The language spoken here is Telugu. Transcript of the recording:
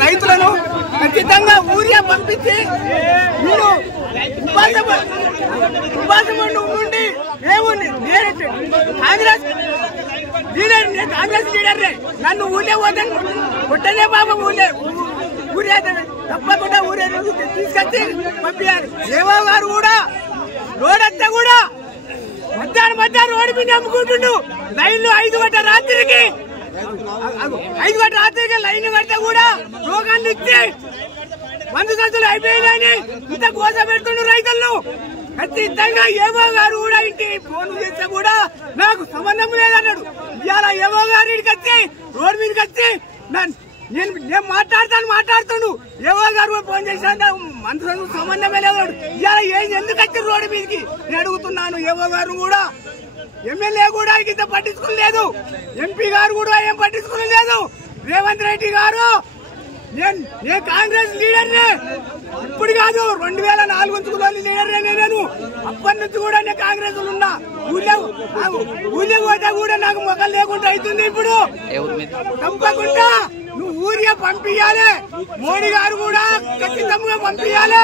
రైతులను ఖచ్చితంగా ఊరియా పంపించి మీరు ఉండి కాంగ్రెస్ లీడర్ నన్ను ఊళ్ళే పోతాను కొట్టలే బాబా ఊరే తప్పకుండా ఊరే తీసుకొచ్చి పంపించాలి. ఏవో గారు కూడా రోడ్ అంతా కూడా మధ్యాహ్నం రోడ్డు మీద అమ్ముకుంటుండు. లైన్లు 5 గంటల రాత్రికి లైన్ కడితే కూడా రోగాన్ని ఇచ్చి మందు సంచులు అయిపోయినాయని ఇంత కోస పెడుతుండ్రు రైతులను. ఖచ్చితంగా ఏవో గారు కూడా ఇంటి ఫోన్ చేస్తే కూడా నాకు సంబంధం లేదన్నాడు. ఇవాళ ఏవో గారు ఇంటికి వచ్చి రోడ్డు మీదకి వచ్చి నేను మాట్లాడుతుండు. ఏవో గారు ఫోన్ చేశాను మందు సంబంధమే లేదన్నాడు. ఇవాళ ఎందుకు వచ్చి రోడ్డు మీదకి నేను అడుగుతున్నాను. ఏవో గారు కూడా ఎమ్మెల్యే కూడా ఇంత పట్టించుకోలేదు, ఎంపీ గారు కూడా ఏం పట్టించుకోలేదు. రేవంత్ రెడ్డి గారు నేను కాంగ్రెస్ లీడర్నే, ఇప్పుడు కాదు 2004 లీడర్నే నేను. అప్పటి నుంచి కూడా నేను కాంగ్రెస్ ఉన్నా. ఊళ్ళో పోతే కూడా నాకు మొక్కలు లేకుండా అవుతుంది. ఇప్పుడు తప్పకుండా నువ్వు ఊరిగా పంపించాలి. మోడీ గారు కూడా ఖచ్చితంగా పంపించాలి.